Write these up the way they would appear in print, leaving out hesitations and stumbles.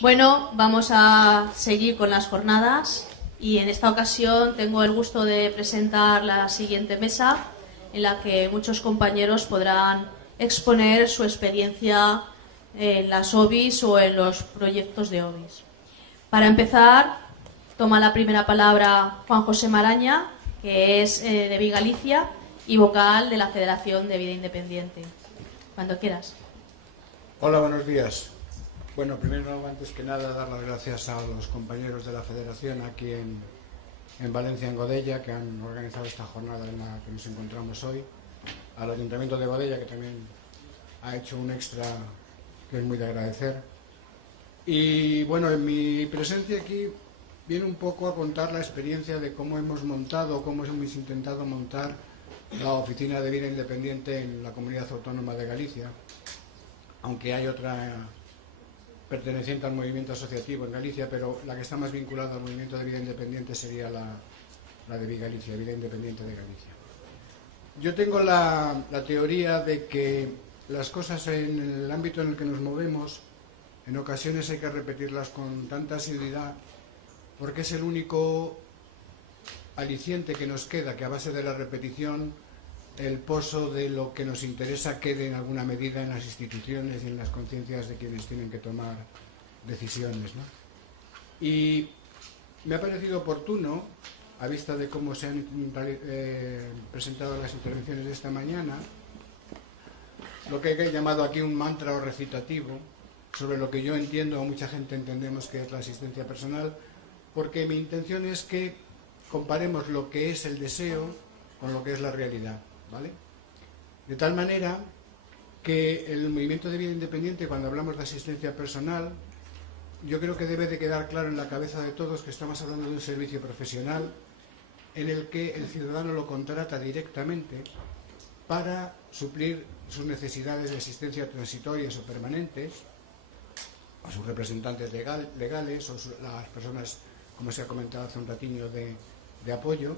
Bueno, vamos a seguir con las jornadas y en esta ocasión tengo el gusto de presentar la siguiente mesa en la que muchos compañeros podrán exponer su experiencia en las OBIs o en los proyectos de OBIs. Para empezar, toma la primera palabra Juan José Maraña, que es de Vigalicia y vocal de la Federación de Vida Independiente. Cuando quieras. Hola, buenos días. Bueno, primero, antes que nada, dar las gracias a los compañeros de la Federación aquí en Valencia, en Godella, que han organizado esta jornada en la que nos encontramos hoy. Al Ayuntamiento de Godella, que también ha hecho un extra que es muy de agradecer. Y bueno, en mi presencia aquí viene un poco a contar la experiencia de cómo hemos montado, cómo hemos intentado montar la Oficina de Vida Independiente en la Comunidad Autónoma de Galicia, aunque hay otra perteneciente al movimiento asociativo en Galicia, pero la que está más vinculada al movimiento de vida independiente sería la de Vigalicia, Vida Independiente de Galicia. Yo tengo la teoría de que las cosas en el ámbito en el que nos movemos, en ocasiones hay que repetirlas con tanta asiduidad, porque es el único aliciente que nos queda, que a base de la repetición el pozo de lo que nos interesa quede en alguna medida en las instituciones y en las conciencias de quienes tienen que tomar decisiones, ¿no? Y me ha parecido oportuno, a vista de cómo se han presentado las intervenciones de esta mañana, lo que he llamado aquí un mantra o recitativo sobre lo que yo entiendo o mucha gente entendemos que es la asistencia personal, porque mi intención es que comparemos lo que es el deseo con lo que es la realidad, ¿vale? De tal manera que el movimiento de vida independiente, cuando hablamos de asistencia personal, yo creo que debe de quedar claro en la cabeza de todos que estamos hablando de un servicio profesional en el que el ciudadano lo contrata directamente para suplir sus necesidades de asistencia transitorias o permanentes, a sus representantes legales o las personas, como se ha comentado hace un ratiño, de apoyo,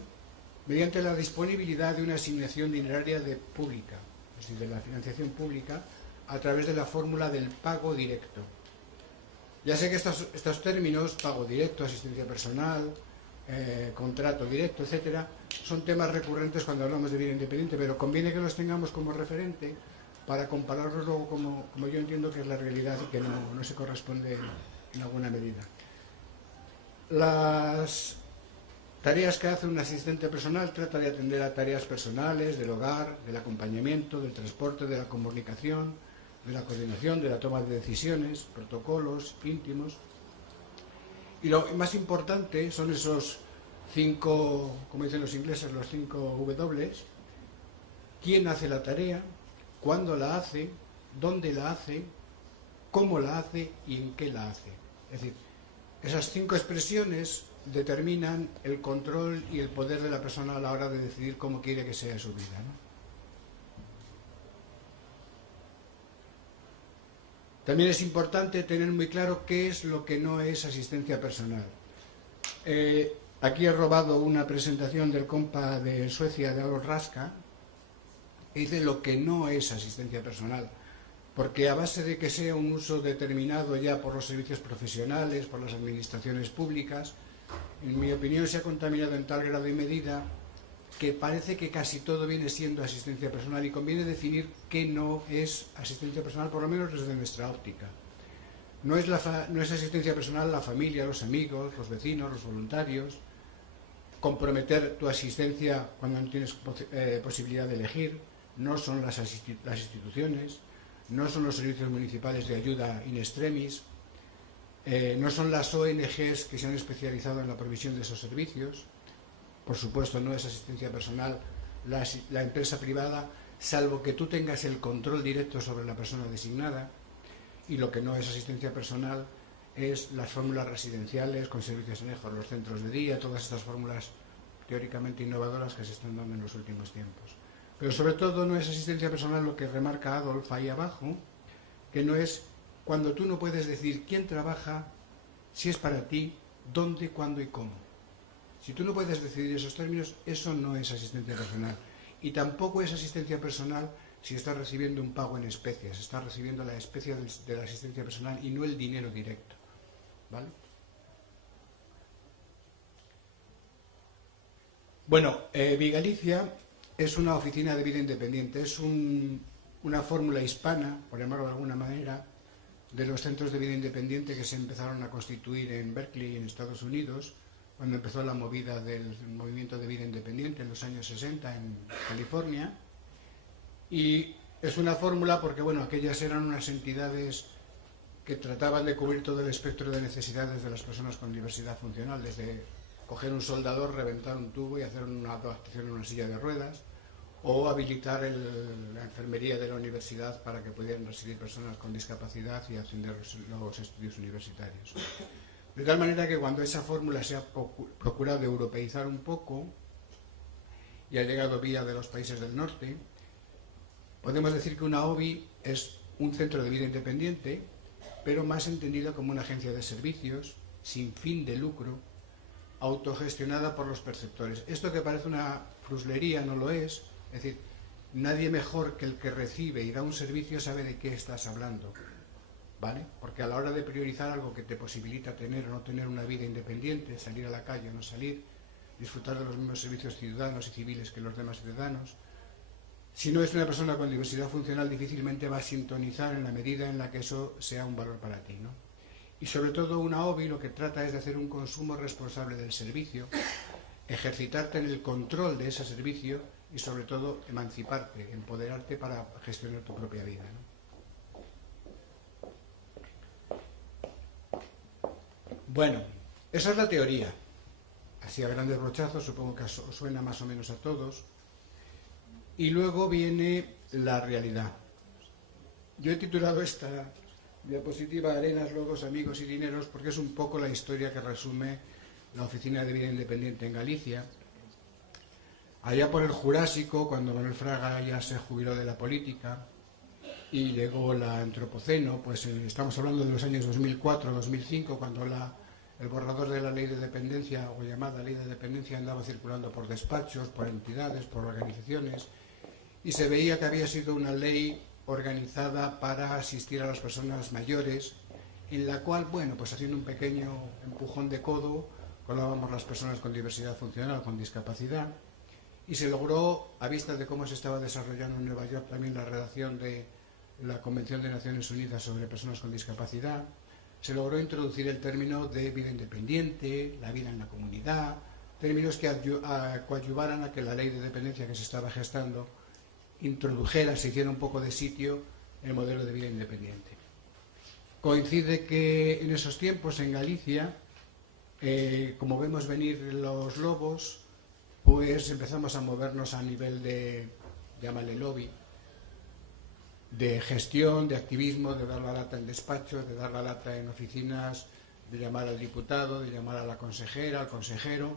mediante la disponibilidad de una asignación dineraria pública, es decir, de la financiación pública, a través de la fórmula del pago directo. Ya sé que estos términos, pago directo, asistencia personal, contrato directo, etcétera, son temas recurrentes cuando hablamos de vida independiente, pero conviene que los tengamos como referente para compararlos luego como yo entiendo que es la realidad y que no se corresponde en alguna medida. Las tareas que hace un asistente personal trata de atender a tareas personales, del hogar, del acompañamiento, del transporte, de la comunicación, de la coordinación, de la toma de decisiones, protocolos íntimos. Y lo más importante son esos 5, como dicen los ingleses, los 5 W. ¿Quién hace la tarea? ¿Cuándo la hace? ¿Dónde la hace? ¿Cómo la hace? ¿Y en qué la hace? Es decir, esas 5 expresiones determinan el control y el poder de la persona a la hora de decidir cómo quiere que sea su vida, ¿no? También es importante tener muy claro qué es lo que no es asistencia personal. Aquí he robado una presentación del compa de Suecia, de Alois Raska, que dice lo que no es asistencia personal, porque a base de que sea un uso determinado ya por los servicios profesionales, por las administraciones públicas, en mi opinión se ha contaminado en tal grado y medida que parece que casi todo viene siendo asistencia personal y conviene definir qué no es asistencia personal, por lo menos desde nuestra óptica. No es asistencia personal la familia, los amigos, los vecinos, los voluntarios, comprometer tu asistencia cuando no tienes posibilidad de elegir, no son las instituciones, no son los servicios municipales de ayuda in extremis, no son las ONGs que se han especializado en la provisión de esos servicios. Por supuesto, no es asistencia personal la empresa privada, salvo que tú tengas el control directo sobre la persona designada. Y lo que no es asistencia personal es las fórmulas residenciales con servicios anejos, los centros de día, todas estas fórmulas teóricamente innovadoras que se están dando en los últimos tiempos. Pero sobre todo no es asistencia personal lo que remarca Adolf ahí abajo, que no es cuando tú no puedes decir quién trabaja, si es para ti, dónde, cuándo y cómo. Si tú no puedes decidir esos términos, eso no es asistencia personal. Y tampoco es asistencia personal si estás recibiendo un pago en especies, estás recibiendo la especie de la asistencia personal y no el dinero directo. ¿vale? Bueno, Vigalicia es una oficina de vida independiente, es una fórmula hispana, por llamarlo de alguna manera, de los centros de vida independiente que se empezaron a constituir en Berkeley, en Estados Unidos, cuando empezó la movida del movimiento de vida independiente en los años 60 en California. Y es una fórmula porque, bueno, aquellas eran unas entidades que trataban de cubrir todo el espectro de necesidades de las personas con diversidad funcional, desde coger un soldador, reventar un tubo y hacer una adaptación en una silla de ruedas, o habilitar la enfermería de la universidad para que pudieran residir personas con discapacidad y atender los estudios universitarios. De tal manera que cuando esa fórmula se ha procurado europeizar un poco y ha llegado vía de los países del norte, podemos decir que una OBI es un centro de vida independiente, pero más entendido como una agencia de servicios sin fin de lucro, autogestionada por los perceptores. Esto que parece una fruslería no lo es decir, nadie mejor que el que recibe y da un servicio sabe de qué estás hablando, ¿vale? Porque a la hora de priorizar algo que te posibilita tener o no tener una vida independiente, salir a la calle o no salir, disfrutar de los mismos servicios ciudadanos y civiles que los demás ciudadanos, si no es una persona con diversidad funcional, difícilmente va a sintonizar en la medida en la que eso sea un valor para ti, ¿no? Y sobre todo una OBI lo que trata es de hacer un consumo responsable del servicio, ejercitarte en el control de ese servicio y sobre todo emanciparte, empoderarte para gestionar tu propia vida, ¿no? Bueno, esa es la teoría. Así a grandes brochazos, supongo que os suena más o menos a todos. Y luego viene la realidad. Yo he titulado esta diapositiva Arenas, Logos, Amigos y Dineros porque es un poco la historia que resume la Oficina de Vida Independiente en Galicia. Allá por el Jurásico, cuando Manuel Fraga ya se jubiló de la política y llegó el Antropoceno, pues estamos hablando de los años 2004-2005, cuando el borrador de la ley de dependencia, o llamada ley de dependencia, andaba circulando por despachos, por entidades, por organizaciones, y se veía que había sido una ley organizada para asistir a las personas mayores, en la cual, bueno, pues haciendo un pequeño empujón de codo, colábamos las personas con diversidad funcional, con discapacidad, y se logró, a vista de cómo se estaba desarrollando en Nueva York también la redacción de la Convención de Naciones Unidas sobre Personas con Discapacidad, se logró introducir el término de vida independiente, la vida en la comunidad, términos que coadyuvaran a que la ley de dependencia que se estaba gestando introdujera, se hiciera un poco de sitio el modelo de vida independiente. Coincide que en esos tiempos en Galicia, como vemos venir los lobos, pues empezamos a movernos a nivel de, llámale lobby, de gestión, de activismo, de dar la lata en despachos, de dar la lata en oficinas, de llamar al diputado, de llamar a la consejera, al consejero.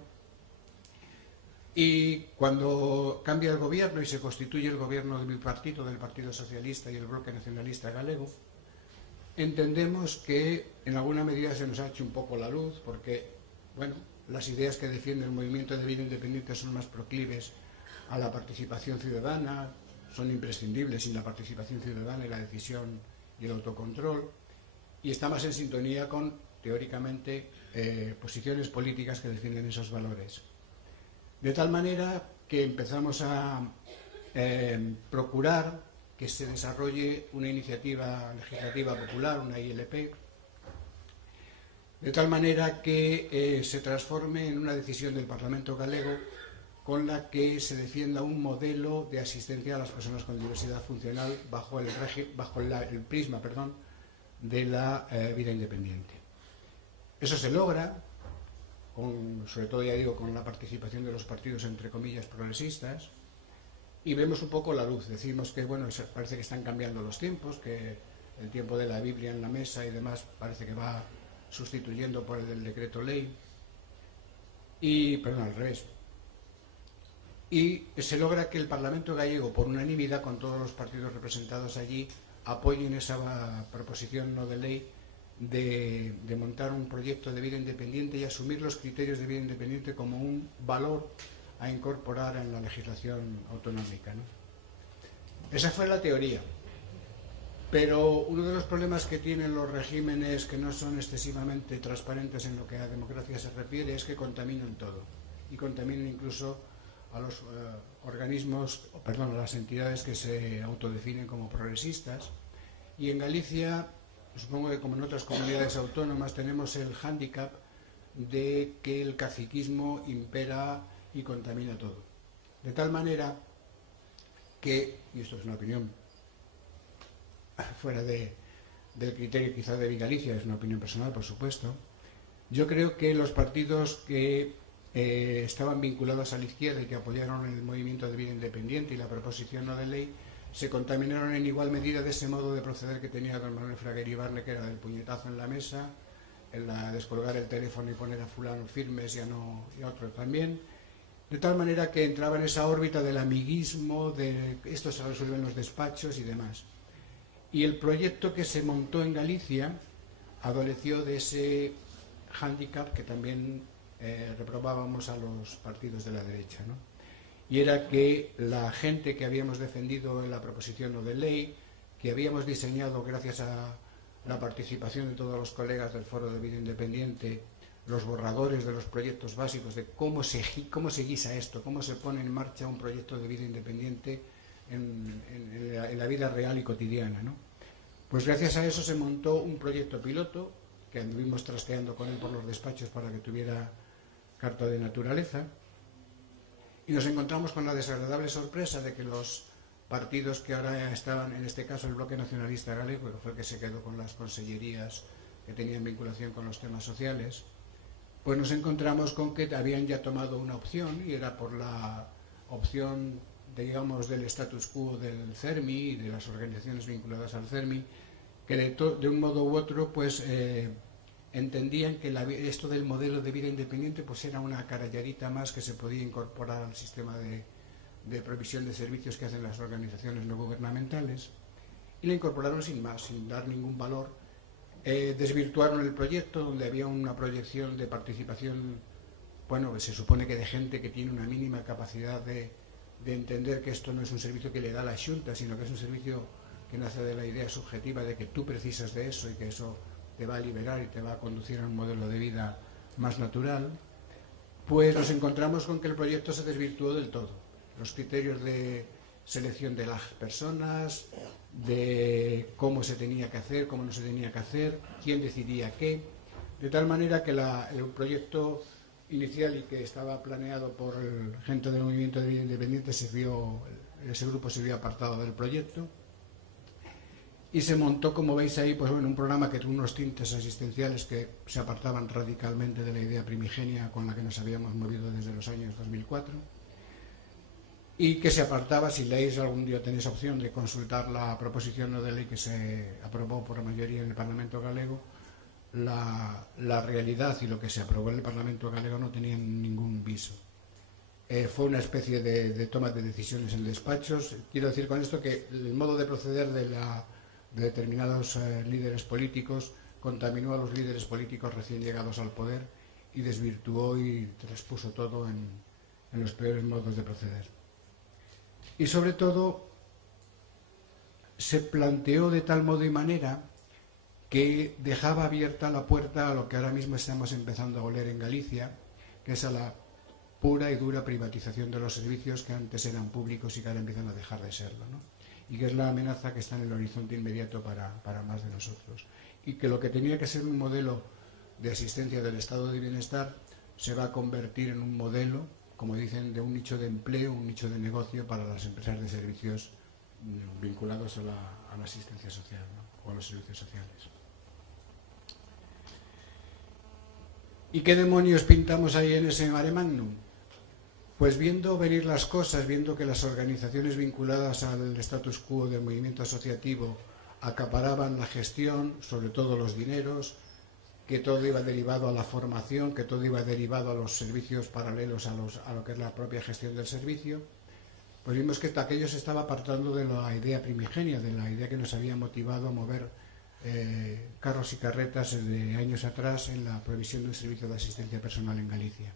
Y cuando cambia el gobierno y se constituye el gobierno de mi partido, del Partido Socialista y el Bloque Nacionalista Galego, entendemos que en alguna medida se nos ha hecho un poco la luz, porque, bueno, las ideas que defiende el movimiento de vida independiente son más proclives a la participación ciudadana, son imprescindibles sin la participación ciudadana y la decisión y el autocontrol, y está más en sintonía con, teóricamente, posiciones políticas que defienden esos valores. De tal manera que empezamos a procurar que se desarrolle una iniciativa legislativa popular, una ILP, de tal manera que se transforme en una decisión del Parlamento galego con la que se defienda un modelo de asistencia a las personas con diversidad funcional bajo el prisma de la vida independiente. Eso se logra, sobre todo, ya digo, con la participación de los partidos, entre comillas, progresistas, y vemos un poco la luz. Decimos que, bueno, parece que están cambiando los tiempos, que el tiempo de la Biblia en la mesa y demás parece que va sustituyendo por el del decreto ley, al revés. Y se logra que el Parlamento gallego, por unanimidad, con todos los partidos representados allí, apoyen esa proposición no de ley de montar un proyecto de vida independiente y asumir los criterios de vida independiente como un valor a incorporar en la legislación autonómica, ¿no? Esa fue la teoría. Pero uno de los problemas que tienen los regímenes que no son excesivamente transparentes en lo que a democracia se refiere es que contaminan todo, y contaminan incluso a los a las entidades que se autodefinen como progresistas. Y en Galicia, supongo que como en otras comunidades autónomas, tenemos el hándicap de que el caciquismo impera y contamina todo. De tal manera que, y esto es una opinión fuera del criterio quizá de Galicia, es una opinión personal, por supuesto, yo creo que los partidos que estaban vinculados a la izquierda y que apoyaron el movimiento de vida independiente y la proposición no de ley, se contaminaron en igual medida de ese modo de proceder que tenía don Manuel Fraguer Ibarne, que era del puñetazo en la mesa, el descolgar el teléfono y poner a fulano firmes y a otro también, de tal manera que entraba en esa órbita del amiguismo, de esto se resuelve en los despachos y demás. Y el proyecto que se montó en Galicia adoleció de ese hándicap que también reprobábamos a los partidos de la derecha, ¿no? Y era que la gente que habíamos defendido en la proposición no de ley, que habíamos diseñado gracias a la participación de todos los colegas del Foro de Vida Independiente, los borradores de los proyectos básicos de cómo se guisa esto, cómo se pone en marcha un proyecto de vida independiente en la vida real y cotidiana, ¿no? Pues gracias a eso se montó un proyecto piloto que anduvimos trasteando con él por los despachos para que tuviera carta de naturaleza, y nos encontramos con la desagradable sorpresa de que los partidos que ahora estaban, en este caso el Bloque Nacionalista Galego, que fue el que se quedó con las consellerías que tenían vinculación con los temas sociales, pues nos encontramos con que habían ya tomado una opción, y era por la opción, digamos, del status quo del CERMI y de las organizaciones vinculadas al CERMI, que de un modo u otro pues entendían que esto del modelo de vida independiente pues era una caralladita más que se podía incorporar al sistema de provisión de servicios que hacen las organizaciones no gubernamentales, y la incorporaron sin más, sin dar ningún valor. Desvirtuaron el proyecto, donde había una proyección de participación, bueno, que se supone que de gente que tiene una mínima capacidad de entender que esto no es un servicio que le da la Xunta, sino que es un servicio que nace de la idea subjetiva de que tú precisas de eso y que eso te va a liberar y te va a conducir a un modelo de vida más natural. Pues nos encontramos con que el proyecto se desvirtuó del todo. Los criterios de selección de las personas, de cómo se tenía que hacer, cómo no se tenía que hacer, quién decidía qué, de tal manera que el proyecto inicial y que estaba planeado por gente del movimiento de vida independiente ese grupo se vio apartado del proyecto, y se montó, como veis ahí, pues bueno, un programa que tuvo unos tintes asistenciales que se apartaban radicalmente de la idea primigenia con la que nos habíamos movido desde los años 2004, y que se apartaba, si leéis algún día tenéis opción de consultar la proposición no de ley que se aprobó por la mayoría en el Parlamento galego, la realidad y lo que se aprobó en el Parlamento galego no tenían ningún viso. Fue una especie de toma de decisiones en despachos. Quiero decir con esto que el modo de proceder de determinados líderes políticos contaminó a los líderes políticos recién llegados al poder y desvirtuó y transpuso todo en los peores modos de proceder. Y sobre todo se planteó de tal modo y manera que dejaba abierta la puerta a lo que ahora mismo estamos empezando a oler en Galicia, que es a la pura y dura privatización de los servicios que antes eran públicos y que ahora empiezan a dejar de serlo, ¿no? Y que es la amenaza que está en el horizonte inmediato para más de nosotros. Y que lo que tenía que ser un modelo de asistencia del estado de bienestar se va a convertir en un modelo, como dicen, de un nicho de empleo, un nicho de negocio para las empresas de servicios vinculados a la asistencia social, ¿no? O a los servicios sociales. ¿Y qué demonios pintamos ahí en ese mare magnum? Pues viendo venir las cosas, viendo que las organizaciones vinculadas al status quo del movimiento asociativo acaparaban la gestión, sobre todo los dineros, que todo iba derivado a la formación, que todo iba derivado a los servicios paralelos a lo que es la propia gestión del servicio, pues vimos que aquello se estaba apartando de la idea primigenia, de la idea que nos había motivado a mover carros y carretas de años atrás en la provisión de un servicio de asistencia personal en Galicia.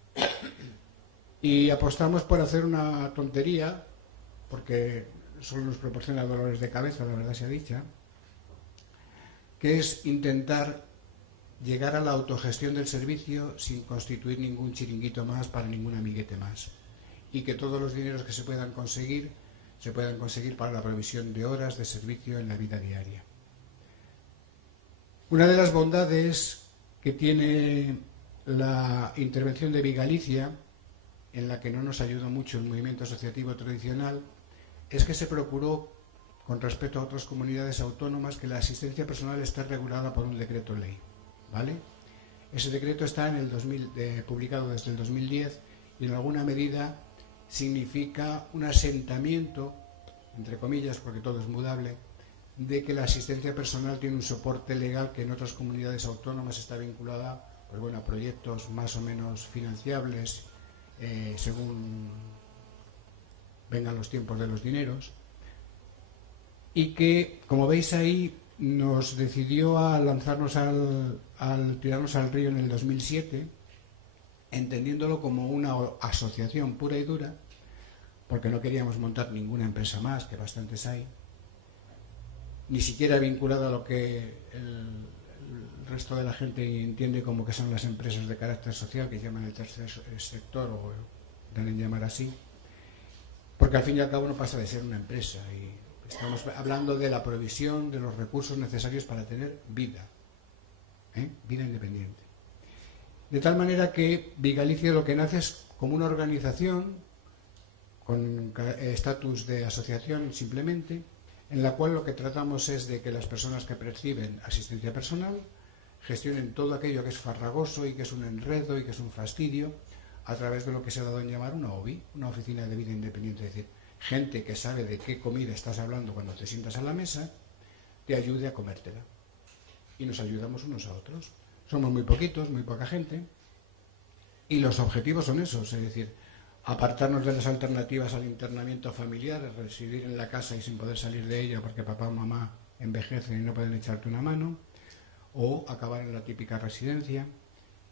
Y apostamos por hacer una tontería, porque solo nos proporciona dolores de cabeza, la verdad sea dicha, que es intentar llegar a la autogestión del servicio sin constituir ningún chiringuito más para ningún amiguete más, y que todos los dineros que se puedan conseguir para la provisión de horas de servicio en la vida diaria. Una de las bondades que tiene la intervención de Vigalicia, en la que no nos ayudó mucho el movimiento asociativo tradicional, es que se procuró, con respecto a otras comunidades autónomas, que la asistencia personal esté regulada por un decreto ley, ¿vale? Ese decreto está publicado desde el 2010 y en alguna medida significa un asentamiento, entre comillas, porque todo es mudable, de que la asistencia personal tiene un soporte legal que en otras comunidades autónomas está vinculada, pues bueno, a proyectos más o menos financiables según vengan los tiempos de los dineros, y que, como veis ahí, nos decidió a lanzarnos tirarnos al río en el 2007, entendiéndolo como una asociación pura y dura, porque no queríamos montar ninguna empresa más, que bastantes hay, ni siquiera vinculada a lo que el resto de la gente entiende como que son las empresas de carácter social, que llaman el tercer sector, o deben llamar así, porque al fin y al cabo no pasa de ser una empresa, y estamos hablando de la provisión de los recursos necesarios para tener vida, vida independiente. De tal manera que Vigalicia lo que nace es como una organización con estatus de asociación simplemente, en la cual lo que tratamos es de que las personas que perciben asistencia personal gestionen todo aquello que es farragoso y que es un enredo y que es un fastidio a través de lo que se ha dado en llamar una OBI, una oficina de vida independiente, es decir, gente que sabe de qué comida estás hablando cuando te sientas a la mesa, te ayude a comértela. Y nos ayudamos unos a otros. Somos muy poquitos, muy poca gente, y los objetivos son esos, es decir, apartarnos de las alternativas al internamiento familiar, residir en la casa y sin poder salir de ella porque papá o mamá envejecen y no pueden echarte una mano, o acabar en la típica residencia.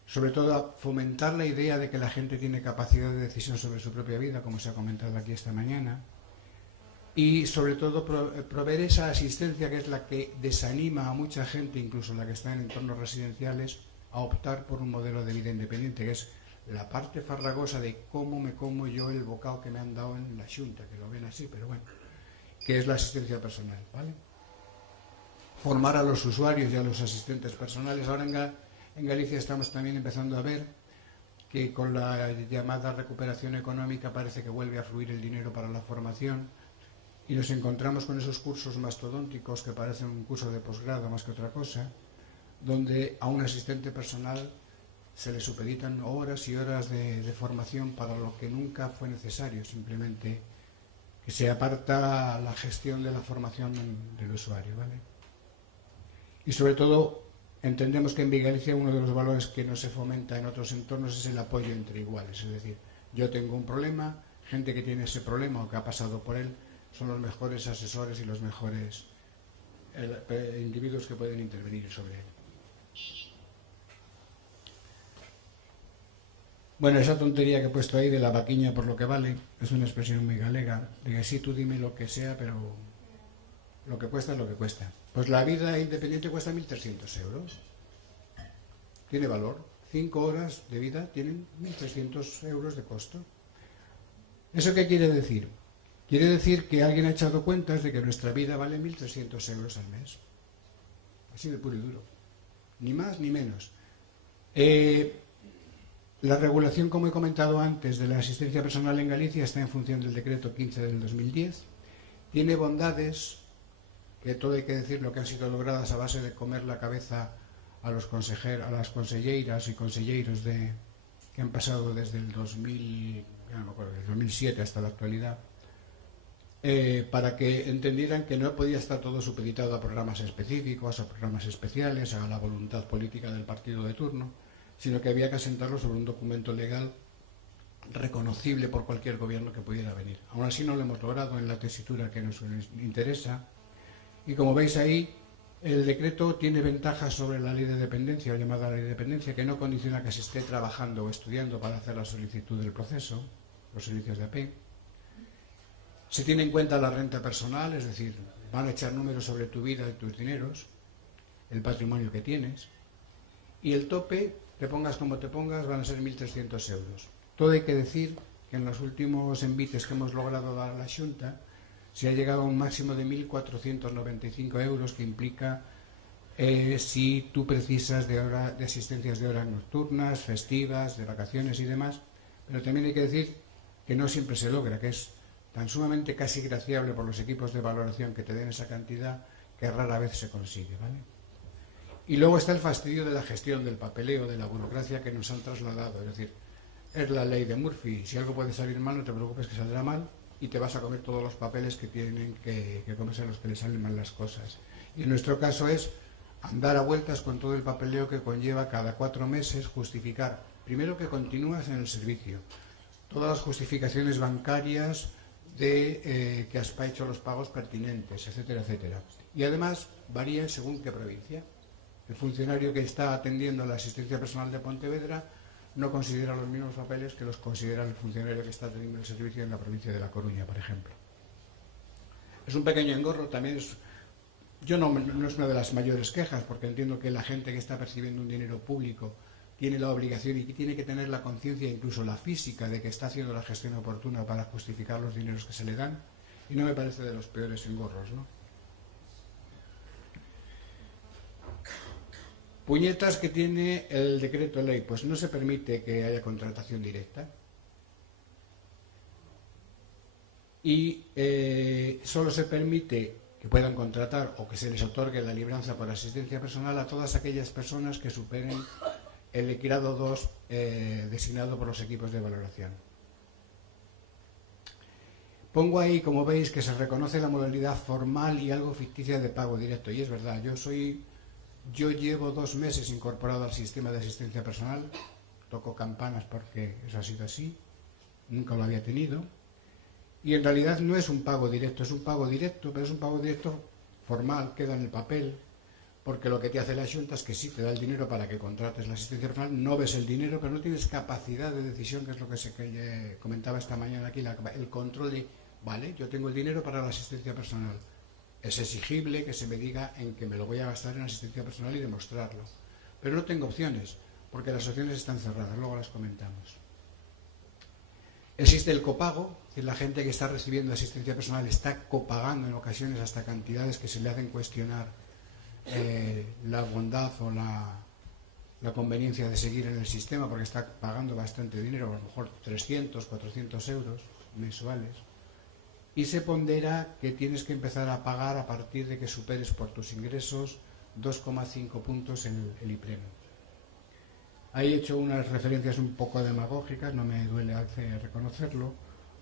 Sobre todo fomentar la idea de que la gente tiene capacidad de decisión sobre su propia vida, como se ha comentado aquí esta mañana, y sobre todo proveer esa asistencia que es la que desanima a mucha gente, incluso la que está en entornos residenciales, a optar por un modelo de vida independiente, que es la parte farragosa de cómo me como yo el bocado que me han dado en la xunta, que lo ven así, pero bueno, que es la asistencia personal, ¿vale? Formar a los usuarios y a los asistentes personales. Ahora en Galicia estamos también empezando a ver que con la llamada recuperación económica parece que vuelve a fluir el dinero para la formación, y nos encontramos con esos cursos mastodónticos que parecen un curso de posgrado más que otra cosa, donde a un asistente personal se le supeditan horas y horas de formación para lo que nunca fue necesario, simplemente que se aparta la gestión de la formación del usuario, ¿vale? Y sobre todo entendemos que en Vigalicia uno de los valores que no se fomenta en otros entornos es el apoyo entre iguales, es decir, yo tengo un problema, gente que tiene ese problema o que ha pasado por él son los mejores asesores y los mejores individuos que pueden intervenir sobre él. Bueno, esa tontería que he puesto ahí de la vaquiña por lo que vale es una expresión muy galega, de que sí, tú dime lo que sea, pero lo que cuesta es lo que cuesta. Pues la vida independiente cuesta 1.300 euros. Tiene valor. 5 horas de vida tienen 1.300 euros de costo. ¿Eso qué quiere decir? Quiere decir que alguien ha echado cuentas de que nuestra vida vale 1.300 euros al mes. Así de puro y duro. Ni más ni menos. La regulación, como he comentado antes, de la asistencia personal en Galicia está en función del decreto 15 del 2010. Tiene bondades, que todo hay que decirlo, que han sido logradas a base de comer la cabeza a los consejeros, a las conselleiras y conselleiros que han pasado desde el 2000, ya no me acuerdo, del 2007 hasta la actualidad, para que entendieran que no podía estar todo supeditado a programas específicos, a programas especiales, a la voluntad política del partido de turno, sino que había que asentarlo sobre un documento legal reconocible por cualquier gobierno que pudiera venir. Aún así no lo hemos logrado en la tesitura que nos interesa, y como veis ahí, el decreto tiene ventajas sobre la ley de dependencia, o llamada ley de dependencia, que no condiciona que se esté trabajando o estudiando para hacer la solicitud del proceso, los servicios de AP. Se tiene en cuenta la renta personal, es decir, van a echar números sobre tu vida y tus dineros. el patrimonio que tienes. Y el tope, te pongas como te pongas, van a ser 1.300 euros. Todo hay que decir que en los últimos envites que hemos logrado dar a la Xunta se ha llegado a un máximo de 1.495 euros, que implica si tú precisas de asistencias de horas nocturnas, festivas, de vacaciones y demás. Pero también hay que decir que no siempre se logra, que es tan sumamente casi graciable por los equipos de valoración que te den esa cantidad, que rara vez se consigue, ¿vale? Y luego está el fastidio de la gestión, del papeleo, de la burocracia que nos han trasladado. Es decir, es la ley de Murphy. Si algo puede salir mal, no te preocupes, que saldrá mal y te vas a comer todos los papeles que tienen que comerse a los que les salen mal las cosas. Y en nuestro caso es andar a vueltas con todo el papeleo que conlleva cada 4 meses justificar, primero, que continúas en el servicio, todas las justificaciones bancarias de que has hecho los pagos pertinentes, etcétera, etcétera. Y además varían según qué provincia. El funcionario que está atendiendo a la asistencia personal de Pontevedra no considera los mismos papeles que los considera el funcionario que está teniendo el servicio en la provincia de La Coruña, por ejemplo. Es un pequeño engorro, también es... no es una de las mayores quejas, porque entiendo que la gente que está percibiendo un dinero público tiene la obligación y tiene que tener la conciencia, incluso la física, de que está haciendo la gestión oportuna para justificar los dineros que se le dan, y no me parece de los peores engorros, ¿no? Puñetas que tiene el decreto ley, pues no se permite que haya contratación directa y solo se permite que puedan contratar o que se les otorgue la libranza por asistencia personal a todas aquellas personas que superen el grado 2 designado por los equipos de valoración. Pongo ahí, como veis, que se reconoce la modalidad formal y algo ficticia de pago directo, y es verdad, yo llevo 2 meses incorporado al sistema de asistencia personal, toco campanas porque eso ha sido así, nunca lo había tenido, y en realidad no es un pago directo, es un pago directo, pero es un pago directo formal, queda en el papel, porque lo que te hace la Xunta es que sí, te da el dinero para que contrates la asistencia personal, no ves el dinero, pero no tienes capacidad de decisión, que es lo que comentaba esta mañana aquí, el control de, vale, yo tengo el dinero para la asistencia personal. Es exigible que se me diga en que me lo voy a gastar en asistencia personal y demostrarlo. Pero no tengo opciones, porque las opciones están cerradas, luego las comentamos. Existe el copago, que la gente que está recibiendo asistencia personal está copagando en ocasiones hasta cantidades que se le hacen cuestionar la bondad o la conveniencia de seguir en el sistema, porque está pagando bastante dinero, a lo mejor 300, 400 euros mensuales. Y se pondera que tienes que empezar a pagar a partir de que superes por tus ingresos 2,5 puntos en el IPREM. Ahí he hecho unas referencias un poco demagógicas, no me duele reconocerlo,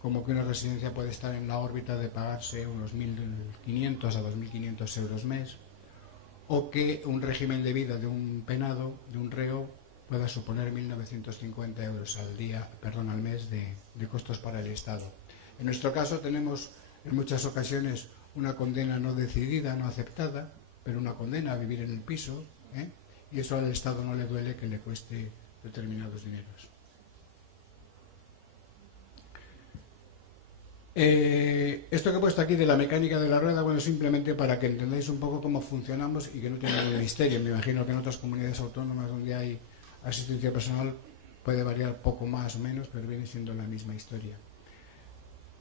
como que una residencia puede estar en la órbita de pagarse unos 1.500 a 2.500 euros mes, o que un régimen de vida de un penado, de un reo, pueda suponer 1.950 euros al mes de costos para el Estado. En nuestro caso tenemos en muchas ocasiones una condena no decidida, no aceptada, pero una condena a vivir en el piso, y eso al Estado no le duele que le cueste determinados dineros. Esto que he puesto aquí de la mecánica de la rueda, bueno, simplemente para que entendáis un poco cómo funcionamos y que no tiene ningún misterio. Me imagino que en otras comunidades autónomas donde hay asistencia personal puede variar poco más o menos, pero viene siendo la misma historia.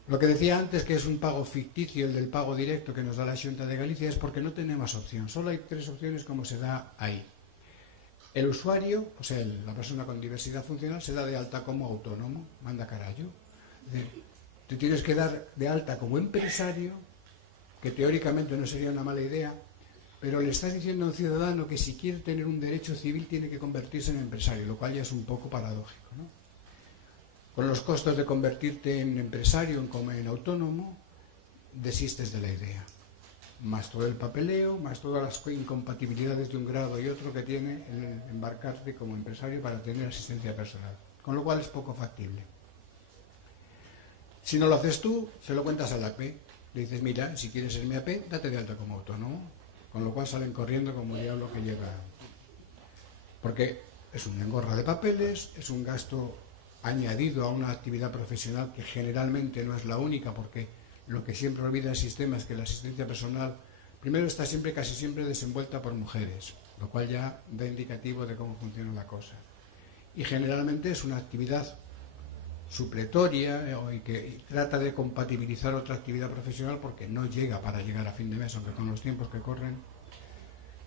Lo que decía antes, que es un pago ficticio, el del pago directo que nos da la Xunta de Galicia, es porque no tenemos opción. Solo hay 3 opciones como se da ahí. El usuario, o sea, la persona con diversidad funcional, se da de alta como autónomo, manda carallo. Te tienes que dar de alta como empresario, que teóricamente no sería una mala idea, pero le estás diciendo a un ciudadano que si quiere tener un derecho civil tiene que convertirse en empresario, lo cual ya es un poco paradójico, ¿no? Con los costos de convertirte en empresario, en autónomo, desistes de la idea. Más todo el papeleo, más todas las incompatibilidades de un grado y otro que tiene el embarcarte como empresario para tener asistencia personal. Con lo cual es poco factible. Si no lo haces tú, se lo cuentas al AP. Le dices, mira, si quieres ser mi AP, date de alta como autónomo. Con lo cual salen corriendo como diablo que llega. Porque es una engorra de papeles, es un gasto añadido a una actividad profesional que generalmente no es la única, porque lo que siempre olvida el sistema es que la asistencia personal Primero, está casi siempre desenvuelta por mujeres, lo cual ya da indicativo de cómo funciona la cosa. Y generalmente es una actividad supletoria y que trata de compatibilizar otra actividad profesional porque no llega para llegar a fin de mes, aunque con los tiempos que corren,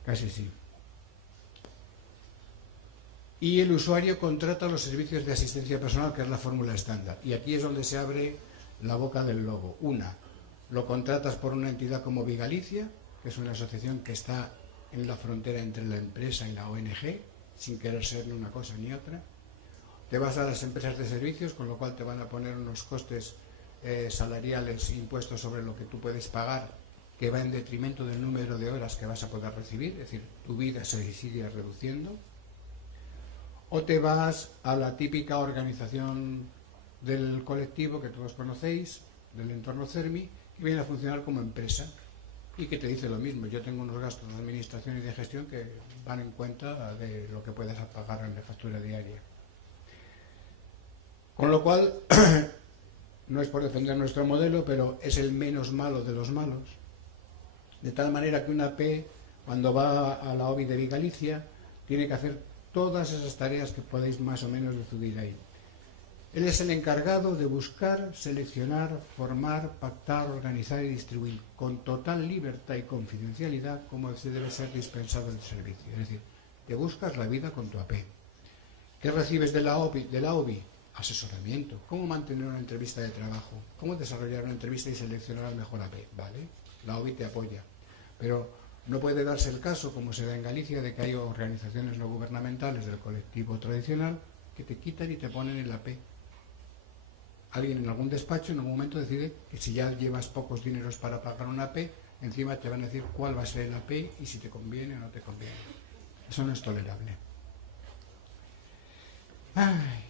casi sí. Y el usuario contrata los servicios de asistencia personal, que es la fórmula estándar. Y aquí es donde se abre la boca del lobo. Una, lo contratas por una entidad como Vigalicia, que es una asociación que está en la frontera entre la empresa y la ONG, sin querer ser ni una cosa ni otra. Te vas a las empresas de servicios, con lo cual te van a poner unos costes salariales impuestos sobre lo que tú puedes pagar, que va en detrimento del número de horas que vas a poder recibir, es decir, tu vida se sigue reduciendo. O te vas a la típica organización del colectivo que todos conocéis, del entorno CERMI, que viene a funcionar como empresa y que te dice lo mismo. Yo tengo unos gastos de administración y de gestión que van en cuenta de lo que puedes pagar en la factura diaria. Con lo cual, no es por defender nuestro modelo, pero es el menos malo de los malos. De tal manera que una AP, cuando va a la OBI de Vigalicia, tiene que hacer todas esas tareas que podéis más o menos decidir ahí. Él es el encargado de buscar, seleccionar, formar, pactar, organizar y distribuir con total libertad y confidencialidad cómo se debe ser dispensado el servicio. Es decir, te buscas la vida con tu AP. ¿Qué recibes de la OBI? Asesoramiento. ¿Cómo mantener una entrevista de trabajo? ¿Cómo desarrollar una entrevista y seleccionar al mejor AP? ¿Vale? La OBI te apoya. Pero no puede darse el caso, como se da en Galicia, de que hay organizaciones no gubernamentales del colectivo tradicional que te quitan y te ponen el AP. Alguien en algún despacho en algún momento decide que si ya llevas pocos dineros para pagar un AP, encima te van a decir cuál va a ser el AP y si te conviene o no te conviene. Eso no es tolerable. Ay.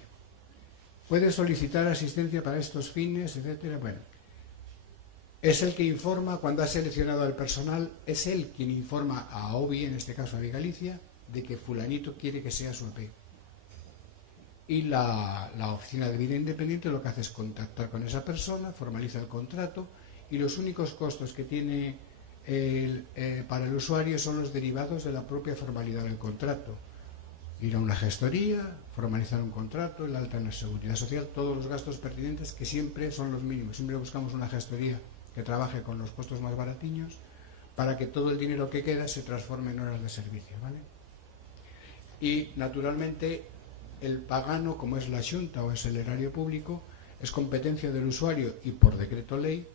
Puedes solicitar asistencia para estos fines, etcétera. Bueno, es el que informa cuando ha seleccionado al personal, es él quien informa a OBI, en este caso a Vigalicia, de que fulanito quiere que sea su AP. Y la oficina de vida independiente lo que hace es contactar con esa persona, formaliza el contrato y los únicos costos que tiene para el usuario son los derivados de la propia formalidad del contrato. Ir a una gestoría, formalizar un contrato, el alta en la seguridad social, todos los gastos pertinentes que siempre son los mínimos. Siempre buscamos una gestoría que trabaje con los costos más baratiños para que todo el dinero que queda se transforme en horas de servicio, ¿vale? Y naturalmente el pagano, como es la Xunta o es el erario público, es competencia del usuario y por decreto ley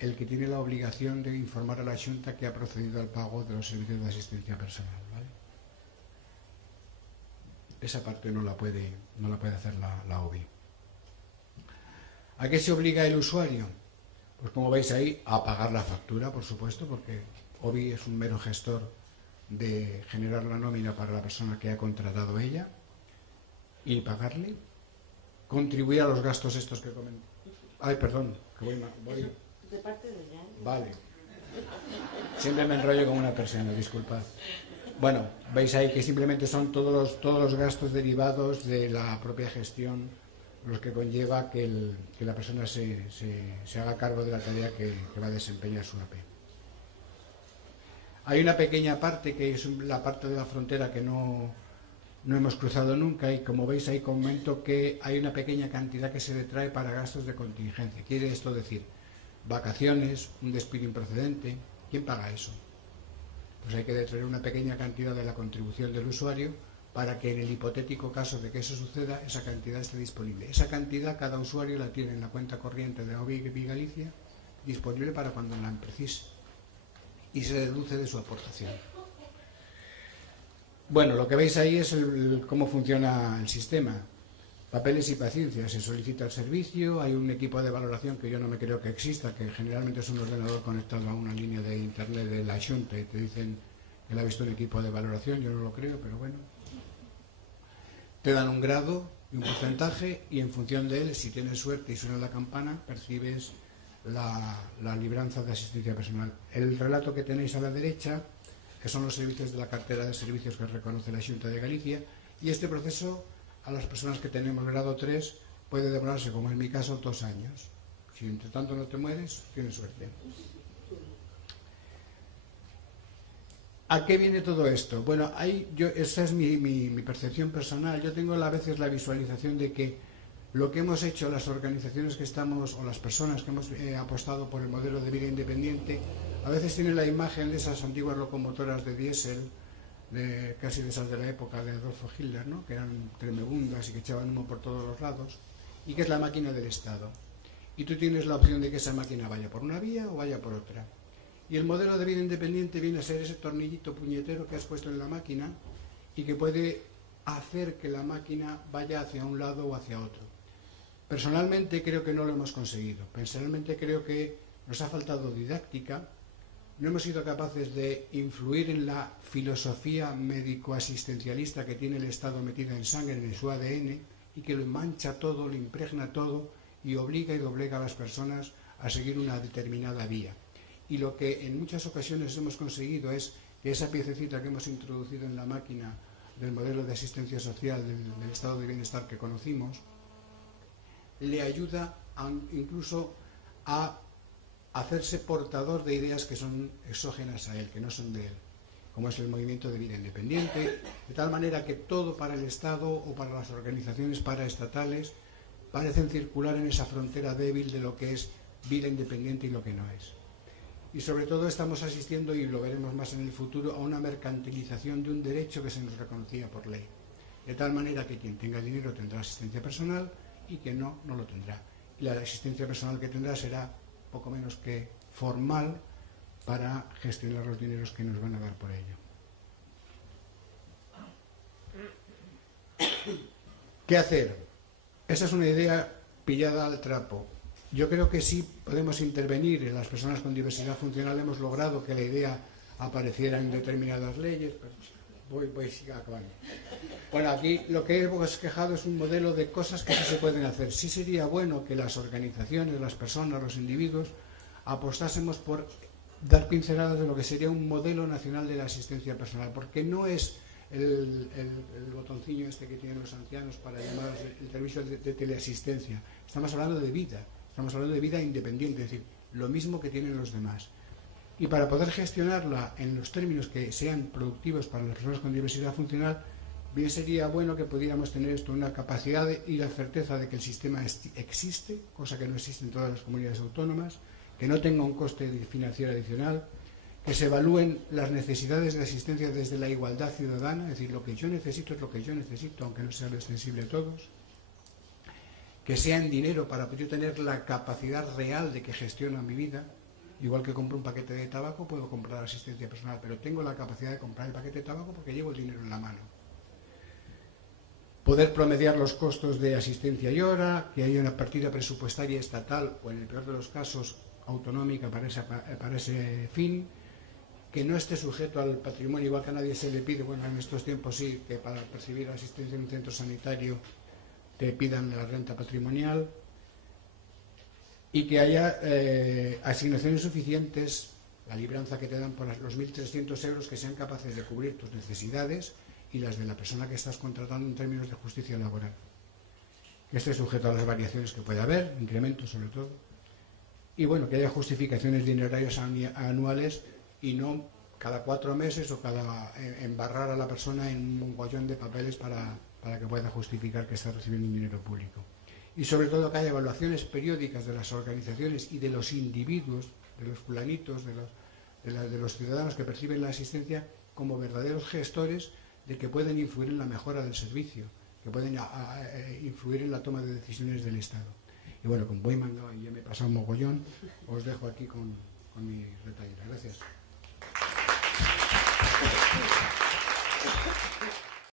el que tiene la obligación de informar a la Xunta que ha procedido al pago de los servicios de asistencia personal, ¿vale? Esa parte no la puede hacer la OBI. ¿A qué se obliga el usuario? Pues como veis ahí, a pagar la factura, por supuesto, porque OBI es un mero gestor de generar la nómina para la persona que ha contratado ella y pagarle, contribuir a los gastos estos que comenté. Ay, perdón, que voy. De parte de ella. Vale. Siempre me enrollo con una persona, disculpad. Bueno, veis ahí que simplemente son todos los gastos derivados de la propia gestión los que conlleva que la persona se haga cargo de la tarea que va a desempeñar su AP. Hay una pequeña parte que es la parte de la frontera que no hemos cruzado nunca y como veis ahí comento que hay una pequeña cantidad que se detrae para gastos de contingencia. Quiere esto decir vacaciones, un despido improcedente. ¿Quién paga eso? Pues hay que detraer una pequeña cantidad de la contribución del usuario para que en el hipotético caso de que eso suceda, esa cantidad esté disponible. Esa cantidad cada usuario la tiene en la cuenta corriente de OBI Galicia disponible para cuando la precise y se deduce de su aportación. Bueno, lo que veis ahí es cómo funciona el sistema. Papeles y paciencia, se solicita el servicio, hay un equipo de valoración que yo no me creo que exista, que generalmente es un ordenador conectado a una línea de internet de la Xunta y te dicen que le ha visto un equipo de valoración, yo no lo creo, pero bueno. Te dan un grado y un porcentaje y en función de él, si tienes suerte y suena la campana, percibes la libranza de asistencia personal. El relato que tenéis a la derecha, que son los servicios de la cartera de servicios que reconoce la Xunta de Galicia, y este proceso a las personas que tenemos grado 3 puede demorarse, como en mi caso, 2 años. Si entre tanto no te mueres, tienes suerte. ¿A qué viene todo esto? Bueno, esa es mi percepción personal. Yo tengo a veces la visualización de que lo que hemos hecho las organizaciones que estamos, o las personas que hemos apostado por el modelo de vida independiente, a veces tienen la imagen de esas antiguas locomotoras de diésel, casi de esas de la época de Adolfo Hitler, ¿no? Que eran tremebundas y que echaban humo por todos los lados, y que es la máquina del Estado. Y tú tienes la opción de que esa máquina vaya por una vía o vaya por otra. Y el modelo de vida independiente viene a ser ese tornillito puñetero que has puesto en la máquina y que puede hacer que la máquina vaya hacia un lado o hacia otro. Personalmente creo que no lo hemos conseguido. Personalmente creo que nos ha faltado didáctica. No hemos sido capaces de influir en la filosofía médico-asistencialista que tiene el Estado metida en sangre, en su ADN, y que lo mancha todo, lo impregna todo y obliga y doblega a las personas a seguir una determinada vía. Y lo que en muchas ocasiones hemos conseguido es que esa piececita que hemos introducido en la máquina del modelo de asistencia social, del estado de bienestar que conocimos, le ayuda incluso a hacerse portador de ideas que son exógenas a él, que no son de él, como es el movimiento de vida independiente, de tal manera que todo para el Estado o para las organizaciones paraestatales parecen circular en esa frontera débil de lo que es vida independiente y lo que no es. Y sobre todo estamos asistiendo, y lo veremos más en el futuro, a una mercantilización de un derecho que se nos reconocía por ley. De tal manera que quien tenga dinero tendrá asistencia personal y quien no, no lo tendrá. Y la asistencia personal que tendrá será poco menos que formal para gestionar los dineros que nos van a dar por ello. ¿Qué hacer? Esa es una idea pillada al trapo. Yo creo que sí podemos intervenir en las personas con diversidad funcional. Hemos logrado que la idea apareciera en determinadas leyes. Voy acabando. Bueno, aquí lo que hemos quejado es un modelo de cosas que sí se pueden hacer. Sí sería bueno que las organizaciones, las personas, los individuos apostásemos por dar pinceladas de lo que sería un modelo nacional de la asistencia personal, porque no es el botoncillo este que tienen los ancianos para llamar el servicio de teleasistencia. Estamos hablando de vida. Estamos hablando de vida independiente, es decir, lo mismo que tienen los demás. Y para poder gestionarla en los términos que sean productivos para las personas con diversidad funcional, bien sería bueno que pudiéramos tener esto, una capacidad y la certeza de que el sistema existe, cosa que no existe en todas las comunidades autónomas, que no tenga un coste financiero adicional, que se evalúen las necesidades de asistencia desde la igualdad ciudadana, es decir, lo que yo necesito es lo que yo necesito, aunque no sea lo extensible a todos, que sea en dinero para yo tener la capacidad real de que gestiono mi vida. Igual que compro un paquete de tabaco, puedo comprar asistencia personal, pero tengo la capacidad de comprar el paquete de tabaco porque llevo el dinero en la mano. Poder promediar los costos de asistencia y hora, que haya una partida presupuestaria estatal o, en el peor de los casos, autonómica para ese fin, que no esté sujeto al patrimonio, igual que a nadie se le pide, bueno, en estos tiempos sí, que para percibir asistencia en un centro sanitario te pidan la renta patrimonial, y que haya asignaciones suficientes, la libranza que te dan por los 1.300 euros, que sean capaces de cubrir tus necesidades y las de la persona que estás contratando en términos de justicia laboral. Que esté sujeto a las variaciones que pueda haber, incrementos sobre todo, y bueno, que haya justificaciones dinerarias anuales y no cada 4 meses o embarrar a la persona en un mogollón de papeles para que pueda justificar que está recibiendo un dinero público. Y sobre todo que haya evaluaciones periódicas de las organizaciones y de los individuos, de los fulanitos, de los ciudadanos que perciben la asistencia como verdaderos gestores de que pueden influir en la mejora del servicio, que pueden influir en la toma de decisiones del Estado. Y bueno, con voy mangado y ya me he pasado un mogollón, os dejo aquí con mi retahíla. Gracias.